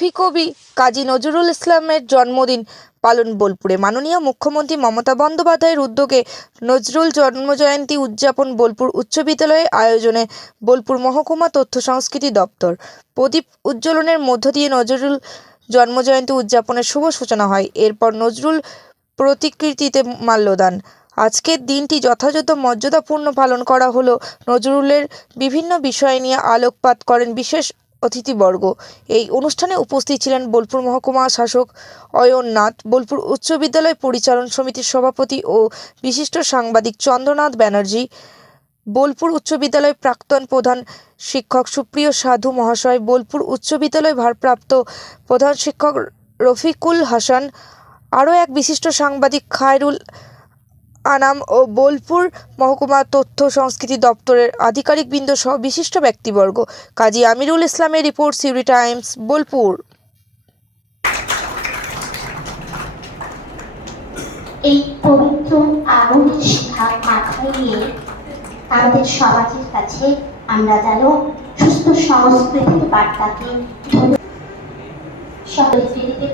রফি কবি কাজী নজরুল ইসলামের জন্মদিন পালন বোলপুরে। মাননীয় মুখ্যমন্ত্রী মমতা বন্দ্যোপাধ্যায়ের উদ্যোগে নজরুল জন্মজয়ন্তী উদযাপন বোলপুর উচ্চ বিদ্যালয়ের আয়োজনে বোলপুর মহকুমা তথ্য সংস্কৃতি দপ্তর প্রদীপ উজ্জ্বলনের মধ্য দিয়ে নজরুল জন্মজয়ন্তী উদযাপনের শুভ সূচনা হয়। এরপর নজরুল প্রতিকৃতিতে মাল্যদান। আজকের দিনটি যথাযথ মর্যাদাপূর্ণ পালন করা হলো। নজরুলের বিভিন্ন বিষয় নিয়ে আলোকপাত করেন বিশেষ অতিথিবর্গ। এই অনুষ্ঠানে উপস্থিত ছিলেন বোলপুর মহকুমা শাসক অয়ন নাথ, বোলপুর উচ্চ বিদ্যালয় পরিচালন সমিতির সভাপতি ও বিশিষ্ট সাংবাদিক চন্দ্রনাথ ব্যানার্জি, বোলপুর উচ্চ বিদ্যালয় প্রাক্তন প্রধান শিক্ষক সুপ্রিয় সাধু মহাশয়, বোলপুর উচ্চ বিদ্যালয় ভারপ্রাপ্ত প্রধান শিক্ষক রফিকুল হাসান, আরও এক বিশিষ্ট সাংবাদিক খায়রুল আনাম ও বোলপুর মহকুমা তথ্য সংস্কৃতি দপ্তরের আধিকারিকবৃন্দ সহ বিশিষ্ট ব্যক্তিবর্গ। কাজী আমিরুল ইসলামের রিপোর্ট, সিউড়ি টাইমস, বোলপুর। এই পবিত্র আগুনের শিখা মাথায় নিয়ে আমাদের সমাজের কাছে আমরা যেন সুস্থ সংস্কৃতির বার্তাকে সকলে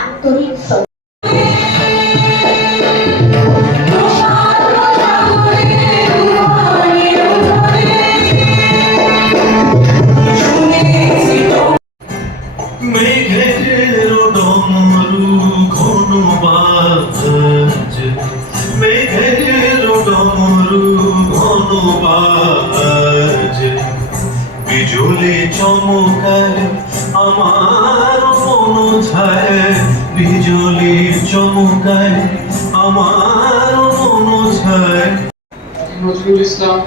আন্তরিক বিজুলি চমকায় আমার মন ছায়, বিজুলি চমকায় আমার মন ছায়। নজরুল ইসলাম,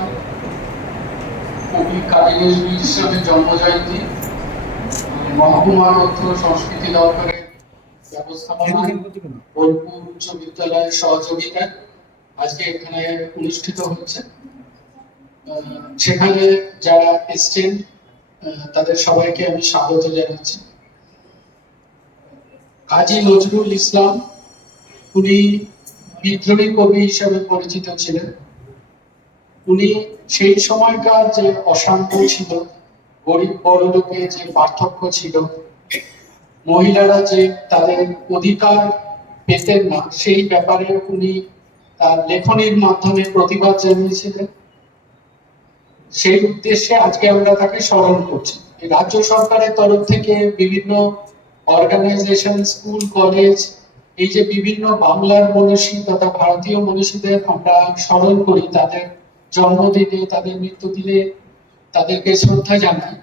কবি কাজী নজরুল ইসলামের জন্মজয়ন্তী মহকুমা তথ্য সংস্কৃতি দপ্তরের ব্যবস্থাপনায় বোলপুর উচ্চ বিদ্যালয়ের সহযোগিতায় আজকে এখানে অনুষ্ঠিত হচ্ছে। সেখানে যারা এসছেন তাদের সবাইকে আমি স্বাগত জানাচ্ছি। কাজী নজরুল ইসলাম উনি বিদ্রোহী কবি হিসেবে পরিচিত ছিলেন। উনি সেই সময়কার যে অশান্ত ছিল, গরিব বড় লোকের যে পার্থক্য ছিল, মহিলারা যে তাদের অধিকার পেতেন না, সেই ব্যাপারে উনি তার লেখনীর মাধ্যমে প্রতিবাদ জানিয়েছিলেন। সেই উদ্দেশ্যে আজকে আমরা তাকে স্মরণ করছি। রাজ্য সরকারের তরফ থেকে বিভিন্ন অর্গানাইজেশন, স্কুল, কলেজ, এই যে বিভিন্ন বাংলার মনীষী তথা ভারতীয় মনীষীদের আমরা স্মরণ করি, তাদের জন্মদিনে, তাদের মৃত্যুদিনে তাদেরকে শ্রদ্ধা জানাই।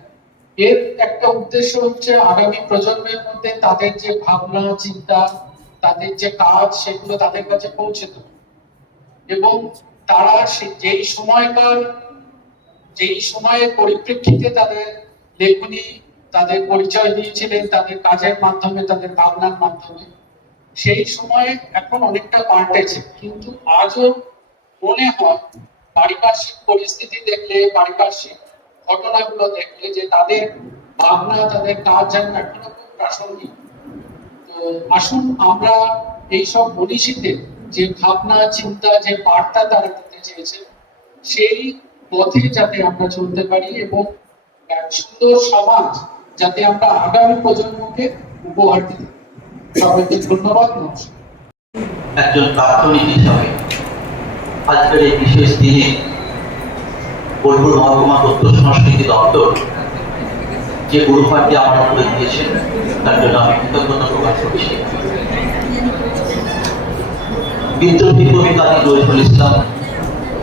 এর একটা উদ্দেশ্য হচ্ছে আগামী প্রজন্মের মধ্যে তাদের যে ভাবনা চিন্তা, তাদের যে কাজ, সেগুলো তাদের কাছে পৌঁছে দেবে এবং তারা যেই সময়ের পরিপ্রেক্ষিতে তাদের লেখনী, তাদের পরিচয় দিয়েছিলেন, তাদের কাজের মাধ্যমে, তাদের ভাবনার মাধ্যমে, সেই সময়ে এখন অনেকটা পাল্টেছে। কিন্তু আজও মনে হয় পারিপার্শ্বিক পরিস্থিতি দেখলে, পারিপার্শ্বিক ঘটনাগুলো দেখলে, যে তাদের ভাবনা, তাদের কাজ যেন এখনো খুব প্রাসঙ্গিক। তো আসুন আমরা এইসব মনীষীদের যে ভাবনা চিন্তা, যে বার্তা তারা দিতে চেয়েছে, সেই পথে যাতে আমরা চলতে পারি এবং এক সুন্দর সমাজ যাতে আমরা আগামী প্রজন্মকে উপহার দিতে পারি। সবাইকে ধন্যবাদ, নমস্কার। একজন প্রাক্তনী হিসাবে আজকের এই বিশেষ দিনে বোলপুর মহকুমা তথ্য সংস্কৃতি দপ্তর যে গুরুপাঠটি আমার করে দিয়েছেন, তার জন্য আমি কৃতজ্ঞতা প্রকাশ করছি। বিদ্রোহী কবি কাজী নজরুল ইসলাম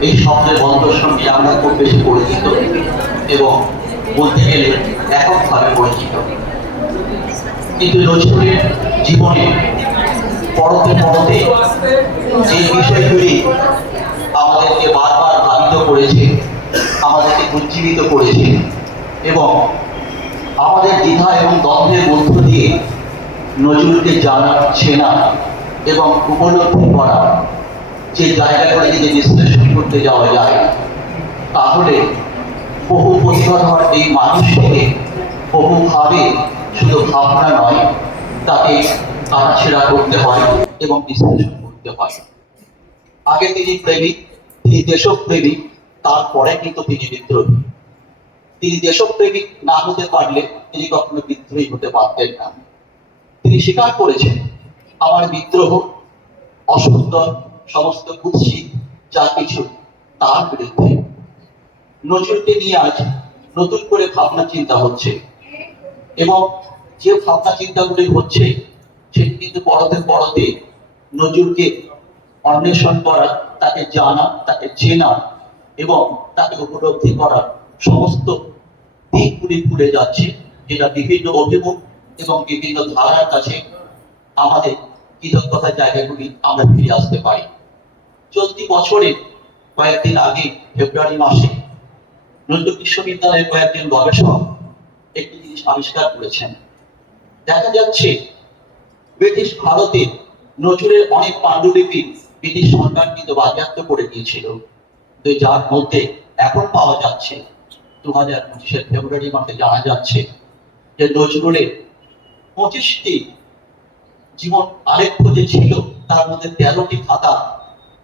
এই শব্দের বন্ধের সঙ্গে আমরা খুব বেশি পরিচিত এবং বলতে গেলে এককভাবে পরিচিত। কিন্তু নজরুলের জীবনে পরতে পরতে যে বিষয়গুলি আমাদেরকে বারবার ভাবিত করেছে, আমাদেরকে উজ্জীবিত করেছে এবং আমাদের দ্বিধা এবং দ্বন্দ্বের মধ্য দিয়ে নজরুলকে জানা, চেনা এবং উপলব্ধি করা, যে জায়গাগুলো যদি বিশ্লেষণ করতে যাওয়া যায়, তাহলে বহু প্রতিভাধর এই মানুষটিকে বহুভাবে শুধু ভাবনা নয়, তাকে কাটাছেঁড়া করতে হয় এবং বিশ্লেষণ করতে হয়। আগে তিনি প্রেমিক, তিনি দেশপ্রেমিক, তারপরে কিন্তু তিনি বিদ্রোহী। তিনি দেশপ্রেমিক না হতে পারলে তিনি কখনো বিদ্রোহী হতে পারতেন না। তিনি স্বীকার করেছেন আমার বিদ্রোহ অসুন্দর, সমস্ত কুৎসিত যা কিছু তার বিরুদ্ধে। নজরুলকে নিয়ে আজ নতুন করে ভাবনা চিন্তা হচ্ছে এবং যে ভাবনা চিন্তাগুলি হচ্ছে সেটি কিন্তু পরতে পরতে নজরুলকে অন্বেষণ করা, তাকে জানা, তাকে চেনা এবং তাকে উপলব্ধি করার সমস্ত দিকগুলি খুলে যাচ্ছে, যেটা বিভিন্ন অভিমুখ এবং বিভিন্ন ধারার কাছে আমাদের কৃতজ্ঞতার জায়গাগুলি আমরা ফিরে আসতে পারি। চলতি বছরে কয়েকদিন আগে ফেব্রুয়ারি মাসে নজরুল বিশ্ববিদ্যালয়ের কয়েকজন গবেষক একটি জিনিস আবিষ্কার করেছেন। দেখা যাচ্ছে ব্রিটিশ ভারতে নজরুলের অনেক পাণ্ডুলিপি ব্রিটিশ সরকার কিন্তু বাজেয়াপ্ত করে দিয়েছিল, যার মধ্যে এখন পাওয়া যাচ্ছে 2025 ফেব্রুয়ারি মাসে জানা যাচ্ছে যে নজরুলের 25টি জীবন আলেখ্য যে ছিল তার মধ্যে 13টি খাতা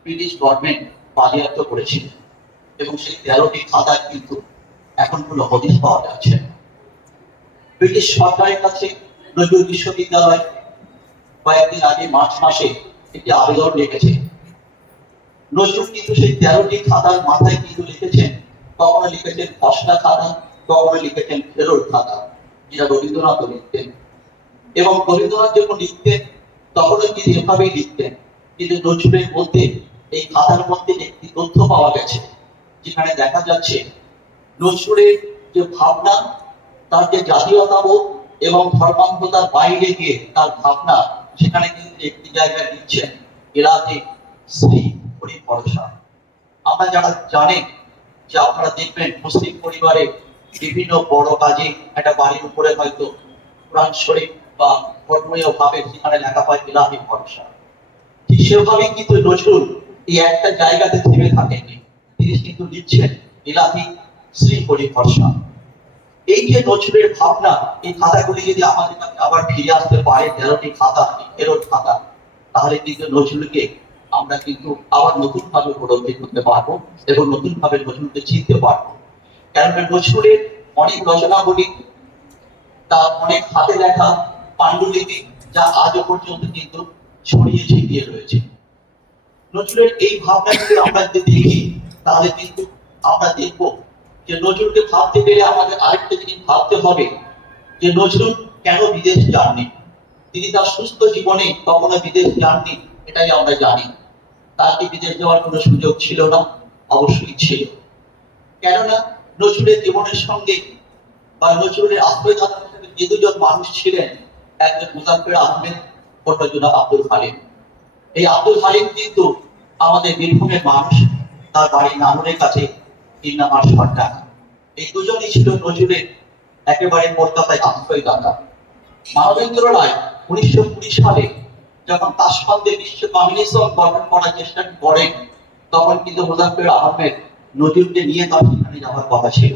ব্রিটিশ গভর্নমেন্ট বাজেয়াপ্ত করেছিল এবং সেই 13টি খাতা কিন্তু এখন কোনো হদিশ পাওয়া যাচ্ছে। ব্রিটিশ সরকারের কাছে নজরুল বিশ্ববিদ্যালয় কয়েকদিন আগে মার্চ মাসে একটি আবেদন লিখেছে। নজরুল কিন্তু সেই 13টি খাতার মাথায় কিন্তু লিখেছেন, কখনো লিখেছেন খসড়া খাতা, কখনো লিখেছেন ফেরত খাতা, যেটা রবীন্দ্রনাথ লিখতেন। এবং রবীন্দ্রনাথ যখন লিখতেন তখনও তিনি এভাবেই লিখতেন, কিন্তু নজরুলের মধ্যে এই খাতার মধ্যে একটি তথ্য পাওয়া গেছে যেখানে দেখা যাচ্ছে নজরুলের যে ভাবনা, তার যে জাতীয়তাবোধ এবং ধর্মান্ধতার বাইরে গিয়ে তার ভাবনা, সেখানে কিন্তু একটি জায়গায় লিখছেন এলাতে শ্রী হরি ভরসা। আমরা যারা জানেন যে আপনারা দেখবেন মুসলিম পরিবারে বিভিন্ন বড় কাজে একটা বাড়ির উপরে হয়তো কোরআন শরীফ বা ধর্মীয় ভাবে সেখানে লেখা হয় ইলাহি ভরসা। ঠিক সেভাবে কিন্তু নজরুল এই একটা জায়গাতে থেমে থাকেননি, তিনি কিন্তু লিখছেন ইলাহি শ্রী হরি ভরসা। এই যে নজরুলের ভাবনা, এই খাতাগুলি যদি আমাদের কাছে আবার ফিরে আসতে পারে, 13টি খাতা, ফেরত খাতা, তাহলে কিন্তু নজরুলকে আমরা কিন্তু আবার নতুন ভাবে উপলব্ধি করতে পারবো এবং নতুন ভাবে নজরুলকে চিনতে পারবো। কেননা নজরুলের অনেক রচনাবলী, তা অনেক হাতে লেখা পাণ্ডুলিপি যা আজও পর্যন্ত কিন্তু ছড়িয়ে ছিটিয়ে রয়েছে। নজরুলের এই ভাবনা যদি আমরা যদি দেখি তাহলে কিন্তু আমরা দেখবো যে নজরুলকে ভাবতে গেলে আমাদের আরেকটা জিনিস ভাবতে হবে যে নজরুল কেন বিদেশ যাননি। তিনি তার সুস্থ জীবনে কখনো বিদেশ যাননি, এটাই আমরা জানি। তার কি বিদেশ যাওয়ার কোনো সুযোগ ছিল না? অবশ্যই ছিল। কেননা নজরুলের জীবনের সঙ্গে বা নজরুলের আত্মীয়তার হিসেবে যে দুজন মানুষ ছিলেন, একজন মুজাফফর আহমেদ, অন্যজন আব্দুল হালিম। এই আব্দুল হালিম কিন্তু আমাদের বীরভূমের মানুষ, তার বাড়ি নানুরের কাছে কিন্নামার সরকার। এই দুজনই ছিল নজরুলের একেবারে কলকাতায় আশ্রয়দাতা। মানবেন্দ্র রায় 1920 সালে যখন তাশবন্দে বিশ্ব কমিউনিজম গঠন করার চেষ্টা করেন, তখন কিন্তু মুজাফফর আহমেদ নজরুলকে নিয়ে তার সেখানে যাওয়ার কথা ছিল।